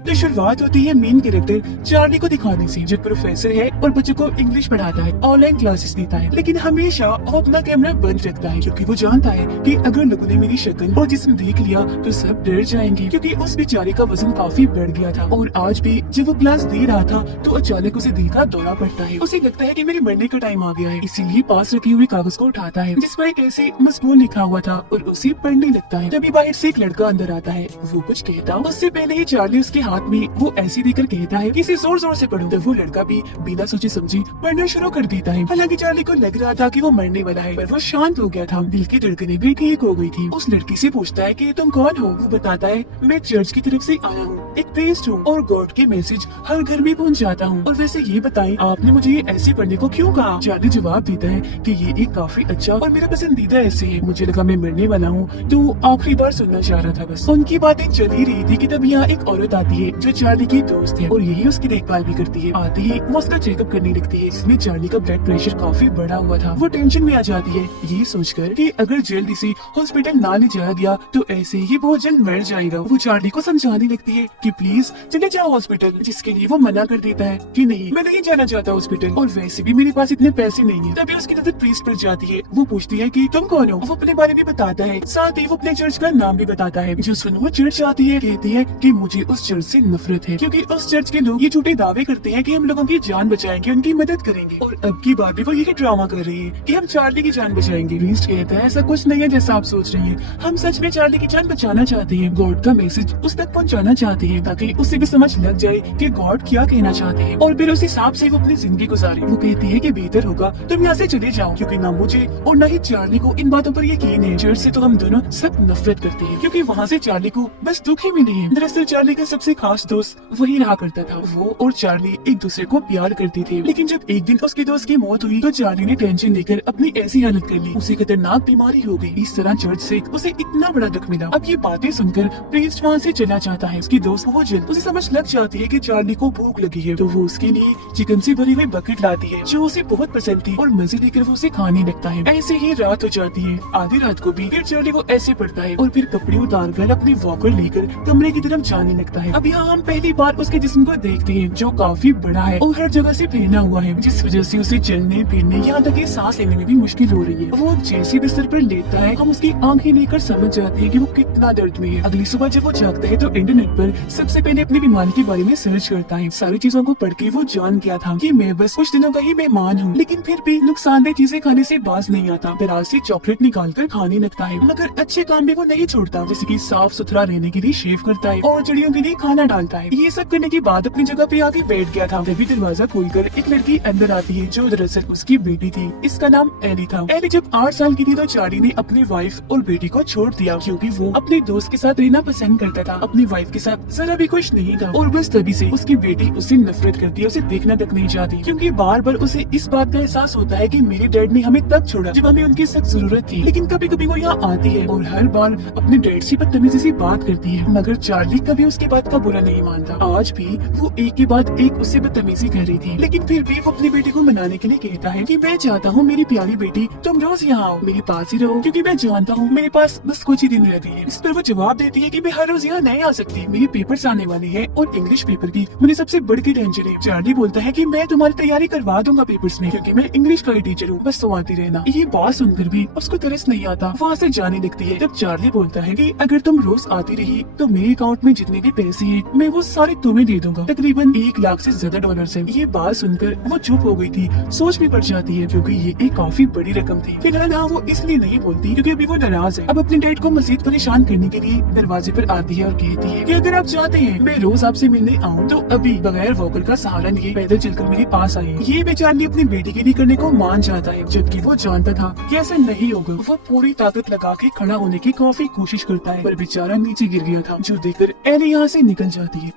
तो शुरुआत होती है मेन कैरेक्टर चार्ली को दिखाने से, जो प्रोफेसर है और बच्चों को इंग्लिश पढ़ाता है, ऑनलाइन क्लासेस देता है, लेकिन हमेशा वो अपना कैमरा बंद रखता है क्योंकि वो जानता है कि अगर लोगों ने मेरी शक्ल और जिस्म देख लिया तो सब डर जाएंगे, क्योंकि उस बेचारे का वजन काफी बढ़ गया था। और आज भी जब वो क्लास दे रहा था तो अचानक उसे दिल का दौरा पड़ता है। उसे लगता है कि मेरे मरने का टाइम आ गया है, इसीलिए पास रखे हुए कागज को उठाता है जिस पर एक ऐसे मजबूर लिखा हुआ था और उसे पढ़ने लगता है। तभी बाहर से एक लड़का अंदर आता है। वो कुछ कहता, उससे पहले ही चार्ली उसके हाथ में वो ऐसे देकर कहता है कि इसे जोर जोर से पढ़ो। तब वो लड़का भी बिना सोचे समझे पढ़ना शुरू कर देता है। हालांकि चार्ली को लग रहा था कि वो मरने वाला है, पर वो शांत हो गया था। दिल की धड़कनें भी ठीक हो गई थी। उस लड़की से पूछता है कि तुम कौन हो। वो बताता है, मैं चर्च की तरफ से आया हूँ, एक प्रीस्ट हूँ और गॉड के मैसेज हर घर में पहुँचाता हूँ। और वैसे ये बताएं, आपने मुझे ये ऐसे पढ़ने को क्यों कहा। चार्ली जवाब देता है कि ये एक काफी अच्छा और मेरा पसंदीदा ऐसे है। मुझे लगा मैं मरने वाला हूँ तो आखिरी बार सुनना चाह रहा था बस। उनकी बातें चल ही रही थी कि तब यहाँ एक औरत आती है जो चार्ली की दोस्त है और यही उसकी देखभाल भी करती है। आते ही वो उसका चेकअप करने लगती है, जिसमें चार्ली का ब्लड प्रेशर काफी बढ़ा हुआ था। वो टेंशन में आ जाती है, ये सोचकर कि अगर जल्दी से हॉस्पिटल ना ले जाया गया तो ऐसे ही बहुत जल्द मर जाएगा। वो चार्ली को समझाने लगती है कि प्लीज चले जाओ हॉस्पिटल, जिसके लिए वो मना कर देता है कि नहीं, मैं नहीं जाना चाहता हॉस्पिटल और वैसे भी मेरे पास इतने पैसे नहीं है। तभी उसकी नजर प्रीस्ट पर जाती है। वो पूछती है कि तुम कौन हो। वो अपने बारे में बताता है, साथ ही वो अपने चर्च का नाम भी बताता है। जो सुन वो चर्च आती है, कहती है कि मुझे उस चर्च से नफरत है क्योंकि उस चर्च के लोग ये झूठे दावे करते हैं कि हम लोगों की जान बचाएंगे, उनकी मदद करेंगे, और अब की बार भी वो यही ड्रामा कर रही है कि हम चार्ली की जान बचाएंगे। प्रीस्ट कहता है, ऐसा कुछ नहीं है जैसा आप सोच रही हैं, हम सच में चार्ली की जान बचाना चाहते हैं, गॉड का मैसेज उस तक पहुंचाना चाहते हैं ताकि उसे भी समझ लग जाए कि गॉड क्या कहना चाहते हैं और फिर उस हिसाब से वो अपनी जिंदगी गुजारे। वो कहती है कि बेहतर होगा तुम यहाँ से चले जाओ क्योंकि ना मुझे और ना ही चार्ली को इन बातों पर यकीन है। चर्च से तो हम दोनों सब नफरत करते हैं क्योंकि वहाँ से चार्ली को बस दुख ही मिले हैं। दरअसल चार्ली का सबसे खास दोस्त वही रहा करता था। वो और चार्ली एक दूसरे को प्यार करते थे, लेकिन जब एक दिन उसके दोस्त की मौत हुई तो चार्ली ने टेंशन लेकर अपनी ऐसी हालत कर ली, उसे खतरनाक बीमारी हो गई। इस तरह चर्च से उसे इतना बड़ा दुख मिला। अब ये बातें सुनकर प्रीस्ट वहाँ से चला जाता है। उसकी दोस्त वो जल्द उसे समझ लग जाती है कि चार्ली को भूख लगी है, तो वो उसके लिए चिकन से भरी हुई बकेट लाती है जो उसे बहुत पसंद थी और मजे लेकर वो उसे खाने लगता है। ऐसे ही रात हो जाती है। आधी रात को भी फिर चार्ली वो ऐसे पड़ता है और फिर कपड़े उतार कर अपनी वॉकर लेकर कमरे की तरफ जाने लगता है। अब यहाँ हम पहली बार उसके जिस्म को देखते हैं जो काफी बड़ा है और हर जगह से फैला हुआ है, जिस वजह से उसे चलने फिरने यहाँ तक कि सांस लेने में भी मुश्किल हो रही है। वो जैसे बिस्तर पर लेटता है हम उसकी आंखें लेकर समझ जाते हैं कि वो कितना दर्द में है। अगली सुबह जब वो जागता है तो इंटरनेट पर सबसे पहले अपनी बीमारी के बारे में सर्च करता है। सारी चीजों को पढ़ के वो जान गया था कि मैं बस कुछ दिनों का ही मेहमान हूँ, लेकिन फिर भी नुकसानदेह चीजें खाने से बाज नहीं आता। दराज से चॉकलेट निकाल कर खाने लगता है, मगर अच्छे काम भी वो नहीं छोड़ता, जैसे कि साफ सुथरा रहने के लिए शेव करता है और चिड़ियों के लिए खाना डालता है। ये सब करने के बाद अपनी जगह पे आके बैठ गया था। तभी दरवाजा खोलकर एक लड़की अंदर आती है जो दरअसल उसकी बेटी थी। इसका नाम एली था। एली जब 8 साल की थी तो चार्ली ने अपनी वाइफ और बेटी को छोड़ दिया क्योंकि वो अपने दोस्त के साथ रहना पसंद करता था, अपनी वाइफ के साथ जरा भी खुश नहीं था। और बस तभी से उसकी बेटी उससे नफरत करती है, उसे देखना तक नहीं चाहती क्योंकि बार बार उसे इस बात का एहसास होता है कि मेरे डैड ने हमें तब छोड़ा जब हमें उनकी सख्त जरूरत थी। लेकिन कभी कभी वो यहाँ आती है और हर बार अपने डैड से बदतमीजी से बात करती है, मगर चार्ली कभी उसकी बात का बुरा नहीं मानता। आज भी वो एक के बाद एक उससे बदतमीजी कर रही थी, लेकिन फिर भी वो अपनी बेटी को मनाने के लिए कहता है कि मैं चाहता हूँ मेरी प्यारी बेटी तुम रोज यहाँ आओ, मेरे पास ही रहो क्योंकि मैं जानता हूँ मेरे पास बस कुछ ही दिन रह गए हैं। इस पर वो जवाब देती है कि मैं हर रोज यहाँ नहीं आ सकती, मेरे पेपर्स आने वाले हैं और इंग्लिश पेपर की मुझे सबसे बड़ी की टेंशन है। चार्ली बोलता है कि मैं तुम्हारी तैयारी करवा दूंगा पेपर्स में क्योंकि मैं इंग्लिश का ही टीचर हूँ, बस तुम आती रहना। ये बात सुनकर भी उसको तरस नहीं आता, वहाँ से जाने लगती है। तब चार्ली बोलता है कि अगर तुम रोज आती रही तो मेरे अकाउंट में जितने भी पैसे हैं मैं वो सारे तुम्हें दे दूंगा, तकरीबन 1 लाख से ज्यादा डॉलर्स हैं। ये बात सुनकर वो चुप हो गई थी, सोच में पड़ जाती है क्योंकि ये एक काफी बड़ी रकम थी। फिलहाल हाँ वो इसलिए नहीं बोलती क्योंकि अभी वो नाराज है। अब अपने डैड को मजीद परेशान करने के लिए दरवाजे पर आती है और कहती है कि अगर आप चाहते हैं मैं रोज आपसे मिलने आऊँ तो अभी बगैर वॉकर का सहारा लिए पैदल चलकर मेरे पास आए। ये बेचारी अपनी बेटी के लिए करने को मान जाता है, जबकि वो जानता था कि ऐसा नहीं होगा। वो पूरी ताकत लगा के खड़ा होने की काफी कोशिश करता है पर बेचारा नीचे गिर गया था, जो देखकर एली यहाँ से निकल जाती है।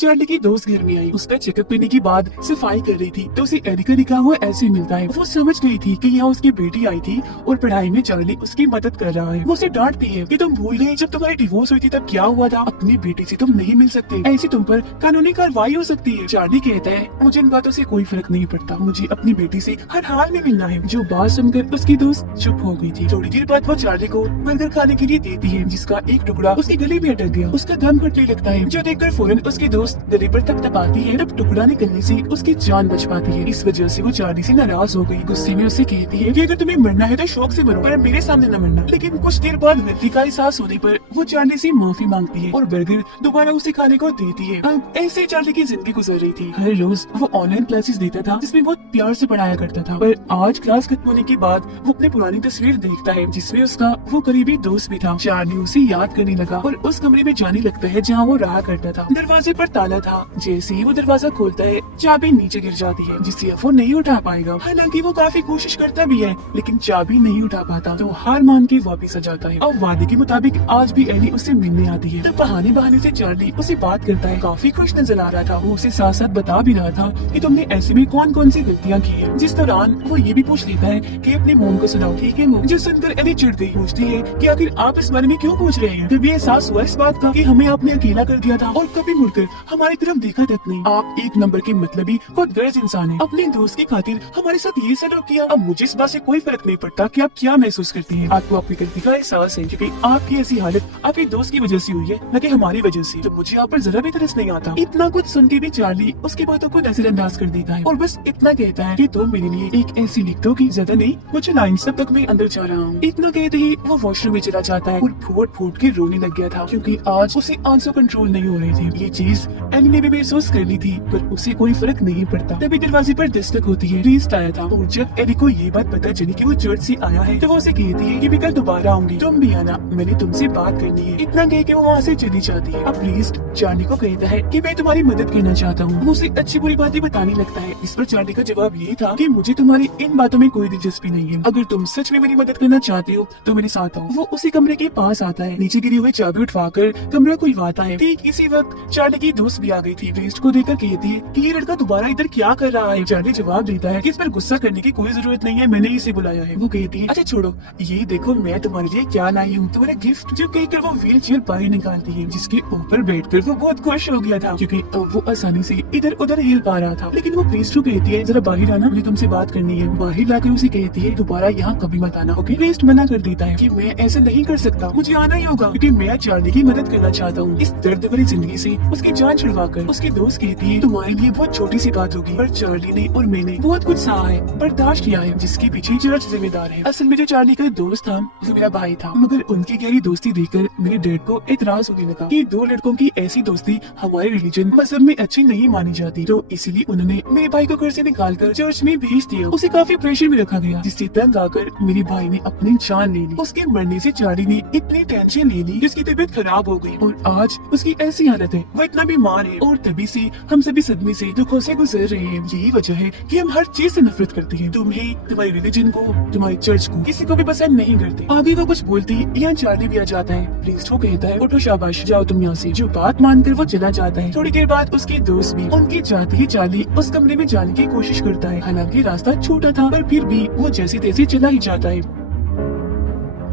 चार्ली की दोस्त घर में आई। उसका चेकअप करने के बाद सफाई कर रही थी तो उसे एडी का लिखा हुआ ऐसे मिलता है। वो समझ गई थी कि यहाँ उसकी बेटी आई थी और पढ़ाई में चार्ली उसकी मदद कर रहा है। वो उसे डांटती है कि तुम भूल गई जब तुम्हारी डिवोर्स हुई थी तब क्या हुआ था। अपनी बेटी से तुम नहीं मिल सकते, ऐसे तुम पर कानूनी कार्रवाई हो सकती है। चार्ली कहता है मुझे इन बातों से कोई फर्क नहीं पड़ता, मुझे अपनी बेटी से हर हाल में मिलना है। जो बात सुनकर उसकी दोस्त चुप हो गई थी। थोड़ी देर बाद वो चार्ली को बर्गर खाने के लिए देती है जिसका एक टुकड़ा उसके गले में अटक गया। उसका दम घुटने लगता है जो देखकर फौरन उसकी दोस्त गले पर थपथपाती है। तब टुकड़ा निकलने से उसकी जान बच पाती है। इस वजह से वो चार्ली से नाराज हो गई। गुस्से में उसे कहती है कि अगर तुम्हें मरना है तो शौक से मरो पर मेरे सामने न मरना। लेकिन कुछ देर बाद गलती का एहसास होने पर वो चार्ली से माफी मांगती है और बर्गर दोबारा उसे खाने को देती है। अब ऐसे चार्ली की जिंदगी गुजर रही थी। हर रोज वो ऑनलाइन क्लासेस देता था जिसमें बहुत प्यार से पढ़ाया करता था, पर आज क्लास खत्म होने के बाद वो अपनी पुरानी तस्वीर देखता है जिसमें उसका वो करीबी दोस्त भी था। चार्ली उसे याद करने लगा और उस कमरे में जाने लगता है जहाँ वो रहा करता था। दरवाजे पर ताला था। जैसे ही वो दरवाजा खोलता है चाबी नीचे गिर जाती है जिससे अब वो नहीं उठा पाएगा। हालांकि वो काफी कोशिश करता भी है लेकिन चाबी नहीं उठा पाता तो हार मान के वापिस आ जाता है। और वादे के मुताबिक आज भी एली उससे मिलने आती है। तो बहाने बहाने से चार्ली उसे बात करता है। काफी खुश नजर आ रहा था। वो उसे साथ साथ बता भी रहा था कि तुमने ऐसे में कौन कौन सी गलतियाँ की है। जिस दौरान वो ये भी पूछ लेता है कि अपनी मोम को सुनाओ, ठीक है मोम। जो सुनकर एली चिढ़ गई, पूछती है कि आखिर आप इस बारे में क्यों पूछ रहे हैं। तभी एहसास हुआ इस बात का कि हमें आपने अकेला कर दिया था और कभी मुड़कर हमारी तरफ देखा तक नहीं। आप एक नंबर के मतलबी खुदगर्ज इंसान है। अपने दोस्त की खातिर हमारे साथ ये सलूक किया। अब मुझे इस बात से कोई फर्क नहीं पड़ता कि आप क्या महसूस करती हैं। आपको अपनी गलती का एहसास है क्योंकि आपकी ऐसी हालत आपके दोस्त की वजह से हुई है न कि हमारी वजह से। तो मुझे आप पर जरा भी तरस नहीं आता। इतना कुछ सुन के भी चार्ली उसकी बातों को नजरअंदाज कर देता है और बस इतना कहता है कि तुम मेरे लिए एक ऐसी लिख दो कि ज्यादा नहीं कुछ लाइन सब तक मैं अंदर जा रहा हूँ। इतना कहते ही वो वॉशरूम में चला जाता है और फूट फूट के रोने लग गया था क्योंकि आज उसे आंसू कंट्रोल नहीं हो रही थी। ये चीज एली ने भी महसूस कर ली थी पर उसे कोई फर्क नहीं पड़ता। तभी दरवाजे पर दस्तक होती है। प्रीस्ट आया था और जब एली को ये बात पता चली कि वो चर्च से आया है तो वो उसे कहती है कि मैं कल दोबारा आऊंगी, तुम भी आना, मैंने तुमसे बात करनी है। इतना कह के वो वहाँ से चली जाती है। अब प्रीस्ट चार्ली को कहता है कि मैं तुम्हारी मदद करना चाहता हूँ। वो उसे अच्छी बुरी बातें बताने लगता है। इस पर चार्ली का जवाब ये था कि मुझे तुम्हारी इन बातों में कोई दिलचस्पी नहीं है। अगर तुम सच में मेरी मदद करना चाहते हो तो मेरे साथ आओ। वो उसी कमरे के पास आता है। नीचे गिरी हुई चाबी उठवाकर कमरा खुलवाता है। ठीक इसी वक्त चार्ली की दोस्त भी आ गई थी। प्रीस्ट को देखकर कहती है कि ये लड़का दोबारा इधर क्या कर रहा है। चार्ली जवाब देता है कि इस पर गुस्सा करने की कोई जरूरत नहीं है, मैंने इसे बुलाया है। वो कहती है अच्छा छोड़ो, ये देखो मैं तुम्हारे लिए क्या लाई हूँ, तुम्हारा गिफ्ट। जो कहकर वो व्हील चेयर बाहर निकालती है जिसके ऊपर बैठकर वो बहुत खुश हो गया था क्योंकि वो आसानी से इधर उधर हिल पा रहा था। लेकिन वो प्रीस्ट को कहती है जरा बाहर आना, मुझे तुमसे बात करनी है। बाहर लाकर उसे कहती है दोबारा यहाँ कभी मत आना, ओके। प्रीस्ट मना कर देता है कि मैं ऐसा नहीं कर सकता, मुझे आना ही होगा क्योंकि मैं चार्ली की मदद करना चाहता हूँ। इस दर्द भरी जिंदगी से उसकी जान छुड़वाकर उसकी दोस्त कहती है तुम्हारे लिए बहुत छोटी सी बात होगी पर चार्ली ने और मैंने बहुत कुछ सहा है, बर्दाश्त किया है, जिसके पीछे चर्च जिम्मेदार है। असल में जो चार्ली का दोस्त था वो मेरा भाई था, मगर उनकी गहरी दोस्ती देखकर मेरे डैड को एतराज होने लगा कि दो लड़कों की ऐसी दोस्ती हमारे रिलीजन मजहब में अच्छी नहीं मानी जाती। तो इसीलिए उन्होंने मेरे भाई को घर से निकालकर चर्च में भेज दिया। उसे काफी प्रेशर में रखा गया जिससे तंग आकर मेरे भाई ने अपनी जान ले ली। उसके मरने से चार्ली ने इतनी टेंशन ले ली जिसकी तबीयत खराब हो गई और आज उसकी ऐसी हालत है, वो इतना बीमार है और तभी से हम सभी सदमे से दुखों से गुजर रहे हैं। यही वजह है कि हम हर चीज से नफरत करते हैं, तुम्हें, तुम्हारी रिलीजन को, तुम्हारी चर्च को, किसी को भी पसंद नहीं करते। आगे वो कुछ बोलती यहाँ चार्ली भी आ जाता है। प्रीस्ट को कहता है उठो शाबाश जाओ तुम यहाँ से। जो बात मानकर वो चला जाता है। थोड़ी देर बाद उसके दोस्त भी उनके जाते ही चार्ली उस कमरे में जाने की कोशिश करता है। हालांकि रास्ता छोटा था पर फिर भी वो जैसे तैसे चला ही जाता है।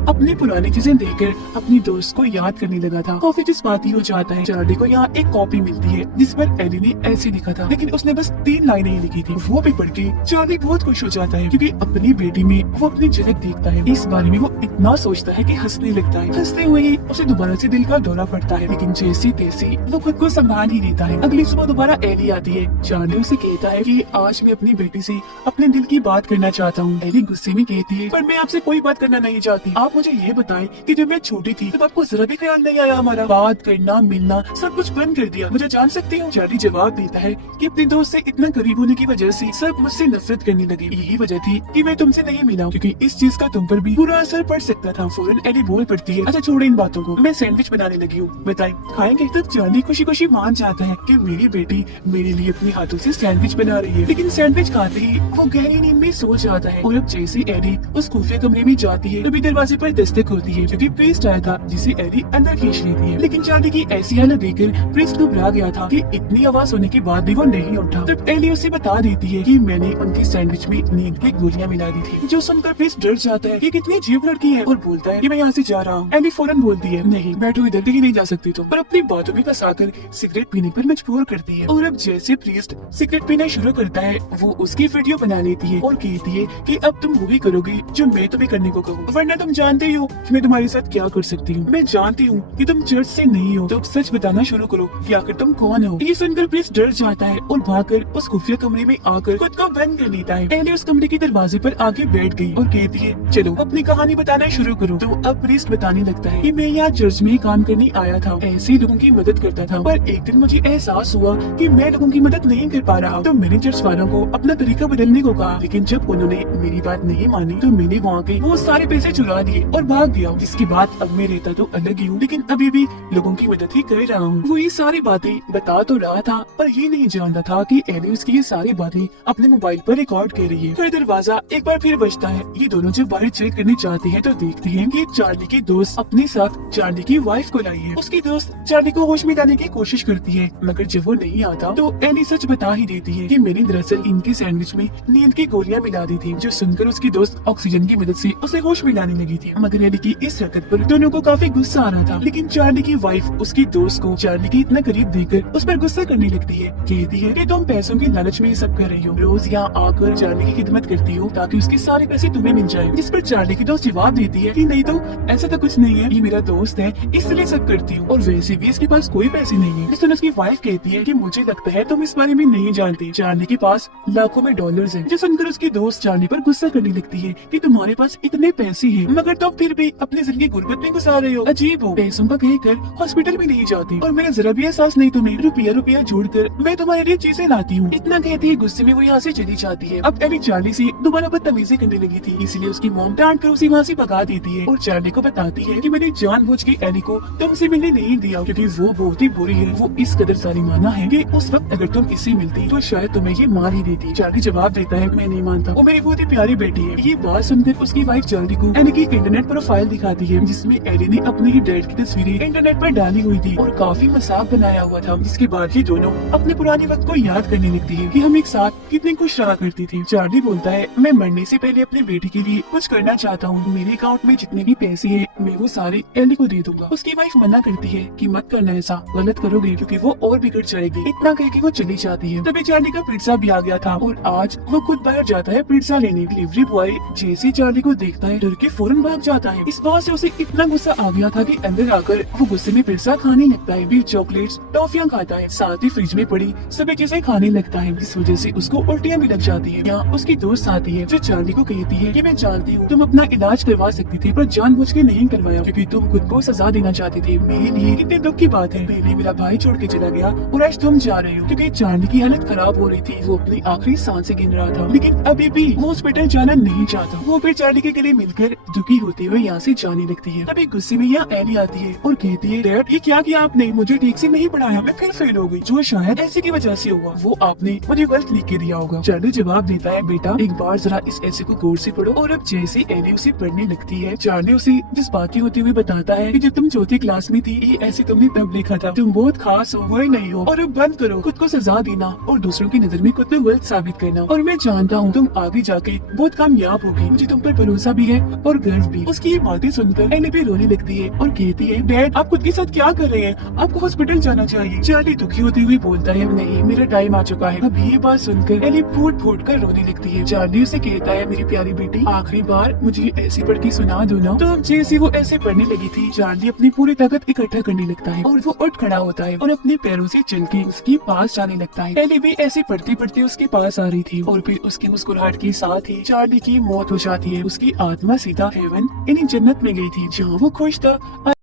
अपनी पुरानी चीजें देखकर अपनी दोस्त को याद करने लगा था। काफी जज्बाती हो जाता है। चार्ली को यहाँ एक कॉपी मिलती है जिस पर एली ने ऐसे लिखा था लेकिन उसने बस 3 लाइनें ही लिखी थी। वो भी पढ़ के चार्ली बहुत खुश हो जाता है क्योंकि अपनी बेटी में वो अपनी झलक देखता है। इस बारे में वो इतना सोचता है कि हंसने लगता है। हंसते हुए ही उसे दोबारा से दिल का दौरा पड़ता है लेकिन जैसी तैसी वो खुद को संभाल ही लेता है। अगली सुबह दोबारा एली आती है। चार्ली उसे कहता है कि आज मैं अपनी बेटी से अपने दिल की बात करना चाहता हूँ। एली गुस्से में कहती है पर मैं आपसे कोई बात करना नहीं चाहती। आप मुझे ये बताएं कि जब मैं छोटी थी तब आपको जरा भी ख्याल नहीं आया हमारा बात करना मिलना सब कुछ बंद कर दिया, मुझे जान सकती हूँ। चार्ली जवाब देता है कि अपने दोस्त से इतना करीब होने की वजह से सब मुझसे नफरत करने लगे। यही वजह थी कि मैं तुमसे नहीं मिला क्योंकि इस चीज का तुम पर भी बुरा असर पड़ सकता था। फौरन एली बोल पड़ती है अच्छा छोड़ो इन बातों को, मैं सैंडविच बनाने लगी हूँ, बताएं खाएंगे। तब चार्ली खुशी खुशी मान जाता है कि मेरी बेटी मेरे लिए अपने हाथों से सैंडविच बना रही है। लेकिन सैंडविच खाते ही वो गहरी नींद में सो जाता है और अब जैसे एली उस खुफिया कमरे में जाती है तभी दरवाजे पर पर दस्तक होती है क्योंकि प्रीस्ट आया था जिसे एली अंदर खींच लेती है। लेकिन चार्ली की ऐसी हालत देखकर प्रीस्ट घबरा गया था कि इतनी आवाज होने के बाद भी वो नहीं उठा। तब एली उसे बता देती है कि मैंने उनकी सैंडविच में नींद की गोलियां मिला दी थी। जो सुनकर प्रीस्ट डर जाता है कि कितनी अजीब लड़की है और बोलता है कि मैं यहाँ से जा रहा हूँ। एली फौरन बोलती है नहीं बैठो, इधर कहीं नहीं जा सकती तुम, पर अपनी बातों में फंसाकर सिगरेट पीने पर मजबूर करती है। और अब जैसे प्रीस्ट सिगरेट पीना शुरू करता है वो उसकी वीडियो बना लेती है और कहती है कि अब तुम वही करोगे जो मैं तुम्हें करने को कहूँ, वरना तुम जानते ही हो कि मैं तुम्हारे साथ क्या कर सकती हूँ। मैं जानती हूँ कि तुम चर्च से नहीं हो, तो अब सच बताना शुरू करो कि आखिर तुम कौन हो। ये सुनकर प्रीस्ट डर जाता है और भागकर उस खुफिया कमरे में आकर खुद को बंद कर लेता है। एली उस कमरे के दरवाजे पर आके बैठ गई और कहती है चलो अपनी कहानी बताना शुरू करो। तो अब प्रीस्ट बताने लगता है कि मैं यहाँ चर्च में काम करने आया था, ऐसे लोगों की मदद करता था, पर एक दिन मुझे एहसास हुआ कि मैं लोगों की मदद नहीं कर पा रहा, तो मैंने चर्च वालों को अपना तरीका बदलने को कहा। लेकिन जब उन्होंने मेरी बात नहीं मानी तो मैंने वहाँ के वो सारे पैसे चुरा दिए और भाग गया। जिसके बाद अब मैं रहता तो अलग ही हूँ, लेकिन अभी भी लोगों की मदद ही कर रहा हूँ। वो ये सारी बातें बता तो रहा था पर ये नहीं जानता था कि एली उसकी ये सारी बातें अपने मोबाइल पर रिकॉर्ड कर रही है। फिर दरवाजा एक बार फिर बजता है। ये दोनों जब बाहर चेक करने जाते हैं तो देखते हैं कि चार्ली की दोस्त अपने साथ चार्ली की वाइफ को लाई है। उसकी दोस्त चार्ली को होश में लाने की कोशिश करती है, मगर जब वो नहीं आता तो एली सच बता ही देती है कि मैंने दरअसल इनके सैंडविच में नींद की गोलियां मिला दी थी। जो सुनकर उसकी दोस्त ऑक्सीजन की मदद से उसे होश में लाने लगी थी। मगर एली की इस हरकत पर दोनों को काफी गुस्सा आ रहा था। लेकिन चार्ली की वाइफ उसकी दोस्त को चार्ली के इतना करीब देखकर उस पर गुस्सा करने लगती है। कहती है कि तुम पैसों के लालच में ये सब कर रही हो, रोज यहाँ आकर चार्ली की खिदमत करती हो ताकि उसके सारे पैसे तुम्हें मिल जाए। जिस पर चार्ली की दोस्त जवाब देती है कि नहीं तो ऐसा तो कुछ नहीं है, ये मेरा दोस्त है इसलिए सब करती हूँ, और वैसे भी इसके पास कोई पैसे नहीं है। जिस तरह उसकी वाइफ कहती है कि मुझे लगता है तुम इस बारे में नहीं जानते, चार्ली के पास लाखों में डॉलर्स हैं। जो सुनकर उसकी दोस्त चार्ली पर गुस्सा करने लगती है कि तुम्हारे पास इतने पैसे हैं मगर तुम फिर भी अपनी जिंदगी गुर्बत में गुजार रहे हो, अजीब हो, पैसों का कहकर हॉस्पिटल में नहीं जाती और मेरा जरा भी एहसास नहीं तुम्हें, रुपया रुपया जोड़कर मैं तुम्हारे लिए चीजें लाती हूँ। इतना कहती है गुस्से में वो यहाँ से चली जाती है। अब एली चार्ली से दोबारा बदतमीजी करने लगी थी, इसलिए उसकी मॉम डांट कर उसे वहाँ से भगा देती है और चार्ली को बताती है कि मैंने जानबूझ के एली को तुमसे मिलने नहीं दिया क्योंकि वो बहुत ही बुरी है। वो इस कदर जालिमाना है कि उस वक्त अगर तुम इससे मिलती तो शायद तुम्हें ये मार ही देती। चार्ली जवाब देता है मैं नहीं मानता, वो मेरी बहुत ही प्यारी बेटी है। ये बात सुनकर उसकी वाइफ चार्ली को एली की इंटरनेट प्रोफाइल दिखाती है जिसमें एली ने अपने ही डैड की तस्वीरें इंटरनेट पर डाली हुई थी और काफी मजाक बनाया हुआ था। जिसके बाद ये दोनों अपने पुराने वक्त को याद करने लगती है कि हम एक साथ कितने खुश रहा करती थी। चार्ली बोलता है मैं मरने से पहले अपनी बेटी के लिए कुछ करना चाहता हूँ, मेरे अकाउंट में जितने भी पैसे है मैं वो सारे एली को दे दूंगा। उसकी वाइफ मना करती है कि मत करना, ऐसा गलत करोगे क्योंकि वो और बिगड़ जाएगी। इतना कह के वो चली जाती है। तभी चार्ली का पिज्जा भी आ गया था और आज वो खुद बाहर जाता है पिज्जा लेने। डिलीवरी बॉय जैसे चार्ली को देखता है डर के फौरन भाग जाता है। इस बात से उसे इतना गुस्सा आ गया था कि अंदर आकर वो गुस्से में पिज्जा खाने लगता है, भी चॉकलेट्स टॉफियां खाता है, साथ ही फ्रिज में पड़ी सभी चीजें खाने लगता है, जिस वजह से उसको उल्टियां भी लग जाती है। यहाँ उसकी दोस्त आती है जो चार्ली को कहती है कि मैं जानती हूँ तुम अपना इलाज करवा सकती थी पर जानबूझ के नहीं करवाया क्योंकि तुम खुद को सजा देना चाहती थी। मेरे लिए कितने दुख की बात है, पहले मेरा भाई छोड़ के चला गया और आज तुम जा रहे हो। क्योंकि चार्ली की हालत खराब हो रही थी, वो अपनी आखिरी सांसें गिन रहा था, लेकिन अभी भी वो हॉस्पिटल जाना नहीं चाहता। वो फिर चार्ली के गले मिलकर दुखी होते हुए यहाँ से जाने लगती है। तभी गुस्से में यहाँ एली आती है और कहती है डैड ये क्या किया आपने, मुझे ठीक से नहीं पढ़ाया, मैं फिर फेल हो गई, जो शायद ऐसे की वजह से हुआ, वो आपने मुझे गलत लिख के दिया होगा। चार्ली जवाब देता है बेटा एक बार जरा इस ऐसे को गौर से पढ़ो। और अब जैसे एली उसे पढ़ने लगती है चार्ली उसे जज्बाती होते हुए बताता है कि जब तुम चौथी क्लास में थी ये ऐसे तुमने तब लिखा था, तुम बहुत खास हो, वही नहीं हो, और अब बंद करो खुद को सजा देना और दूसरों की नजर में खुद को गलत साबित करना, और मैं जानता हूँ तुम आगे जाके बहुत कामयाब होगी, मुझे तुम पर भरोसा भी है और गर्व भी। उसकी ये बातें सुनकर एली भी रोने लगती है और कहती है डैड आप खुद के साथ क्या कर रहे हैं, आपको हॉस्पिटल जाना चाहिए। चार्ली दुखी होते हुए बोलता है नहीं मेरा टाइम आ चुका है। अब ये बात सुनकर एली फूट फूट कर रोने लगती है। चार्ली उसे कहता है मेरी प्यारी बेटी आखिरी बार मुझे ऐसे पढ़ के सुना दो ना। तो जैसे वो ऐसे पढ़ने लगी थी चार्ली अपनी पूरी ताकत इकट्ठा करने लगता है और वो उठ खड़ा होता है और अपने पैरों से चल के उसके पास जाने लगता है। एली भी ऐसे पढ़ते पढ़ते उसके पास आ रही थी और फिर उसकी मुस्कुराहट के साथ ही चार्ली की मौत हो जाती है। उसकी आत्मा सीधा हेवन यानी जन्नत में गई थी जहाँ वो खुश था।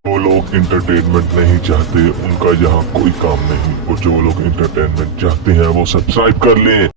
वो लोग इंटरटेनमेंट नहीं चाहते, उनका यहाँ कोई काम नहीं, और जो लोग इंटरटेनमेंट चाहते हैं वो सब्सक्राइब कर लें।